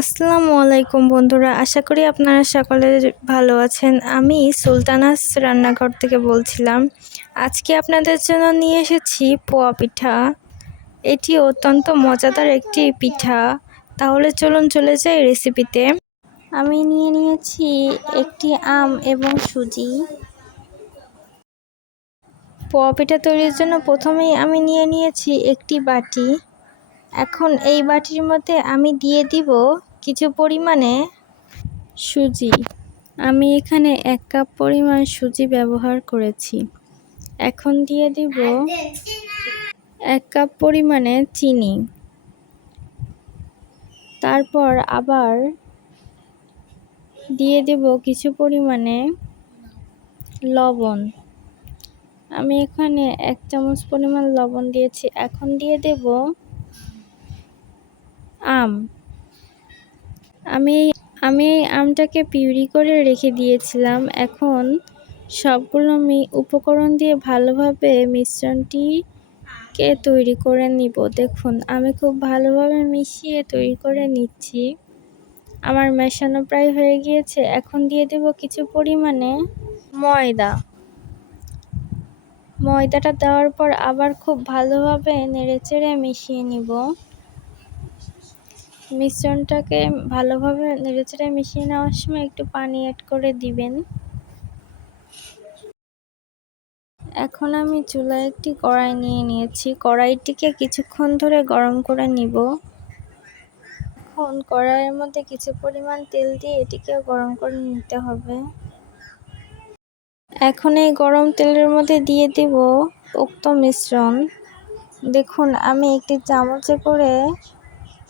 আসসালামু আলাইকুম বন্ধুরা, আশা করি আপনারা সকলে ভালো আছেন। আমি সুলতানাস রান্নাঘর থেকে বলছিলাম। আজকে আপনাদের জন্য নিয়ে এসেছি পোয়া পিঠা। এটি অত্যন্ত মজাদার একটি পিঠা। তাহলে চলুন চলে যাই রেসিপিতে। আমি নিয়ে নিয়েছি একটি আম এবং সুজি। পোয়া পিঠা তৈরির জন্য প্রথমেই আমি নিয়ে নিয়েছি একটি বাটি। এখন এই বাটির মধ্যে আমি দিয়ে দিব কিছু পরিমাণে সুজি। আমি এখানে 1 কাপ পরিমাণ সুজি ব্যবহার করেছি। এখন দিয়ে দিব 1 কাপ পরিমাণে চিনি। তারপর আবার দিয়ে দেব কিছু পরিমাণে লবণ। আমি এখানে 1 চামচ পরিমাণ লবণ দিয়েছি। এখন দিয়ে দেব আম। আমি এই আমটাকে পিউরি করে রেখে দিয়েছিলাম। এখন সবগুলো উপকরণ দিয়ে ভালোভাবে মিশ্রণটিকে তৈরি করে নিব। দেখুন, আমি খুব ভালোভাবে মিশিয়ে তৈরি করে নিচ্ছি। আমার মেশানো প্রায় হয়ে গিয়েছে। এখন দিয়ে দেব কিছু পরিমাণে ময়দা। ময়দাটা দেওয়ার পর আবার খুব ভালোভাবে নেড়েচেড়ে মিশিয়ে নিব। মিশ্রণটাকে ভালোভাবে নেড়েচেড়ে মিশিয়ে নেওয়ার সময় একটু পানি অ্যাড করে দিবেন। এখন আমি চুলায় একটি কড়াই নিয়ে নিয়েছি। কড়াইটিকে কিছুক্ষণ ধরে গরম করে নিব। এখন কড়াইয়ের মধ্যে কিছু পরিমাণ তেল দিয়ে এটিকে গরম করে নিতে হবে। এখন এই গরম তেলের মধ্যে দিয়ে দিব উক্ত মিশ্রণ। দেখুন, আমি একটি চামচে করে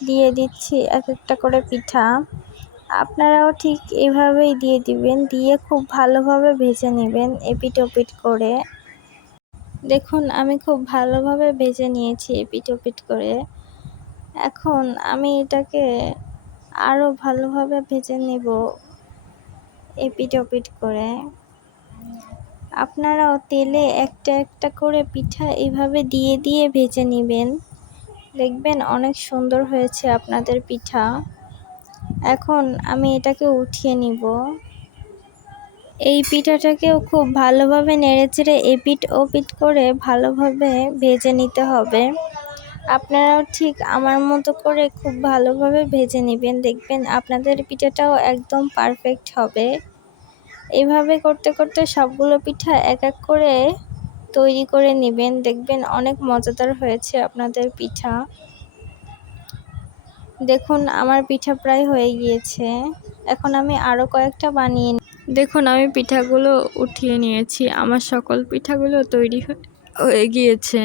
দিয়ে দিচ্ছি এক একটা করে পিঠা। আপনারাও ঠিক এভাবেই দিয়ে দিবেন। দিয়ে খুব ভালোভাবে ভেজে নেবেন এপিট ওপিট করে। দেখুন, আমি খুব ভালোভাবে ভেজে নিয়েছি এপিট ওপিট করে। এখন আমি এটাকে আরও ভালোভাবে ভেজে নেব এপিট ওপিট করে। আপনারাও তেলে একটা একটা করে পিঠা এইভাবে দিয়ে দিয়ে ভেজে নেবেন। দেখবেন অনেক সুন্দর হয়েছে আপনাদের পিঠা। এখন আমি এটাকে উঠিয়ে নিব। এই পিঠাটাকেও খুব ভালোভাবে নেড়েচেড়ে এপিট ওপিট করে ভালোভাবে ভেজে নিতে হবে। আপনারাও ঠিক আমার মতো করে খুব ভালোভাবে ভেজে নেবেন। দেখবেন আপনাদের পিঠাটাও একদম পারফেক্ট হবে। এইভাবে করতে করতে সবগুলো পিঠা এক এক করে তৈরি করে নেবেন। দেখবেন অনেক মজাদার হয়েছে আপনাদের পিঠা। দেখুন, আমার পিঠা প্রায় হয়ে গিয়েছে। এখন আমি আরও কয়েকটা বানিয়ে দেখুন, আমি পিঠাগুলো উঠিয়ে নিয়েছি। আমার সকল পিঠাগুলো তৈরি হয়ে গিয়েছে।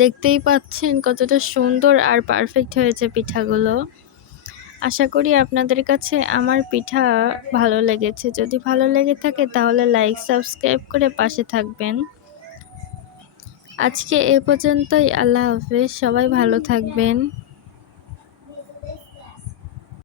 দেখতেই পাচ্ছেন কতটা সুন্দর আর পারফেক্ট হয়েছে পিঠাগুলো। আশা করি আপনাদের কাছে আমার পিঠা ভালো লেগেছে। যদি ভালো লেগে থাকে তাহলে লাইক সাবস্ক্রাইব করে পাশে থাকবেন। আজকে এ পর্যন্তই। আল্লাহ হাফেজ। সবাই ভালো থাকবেন।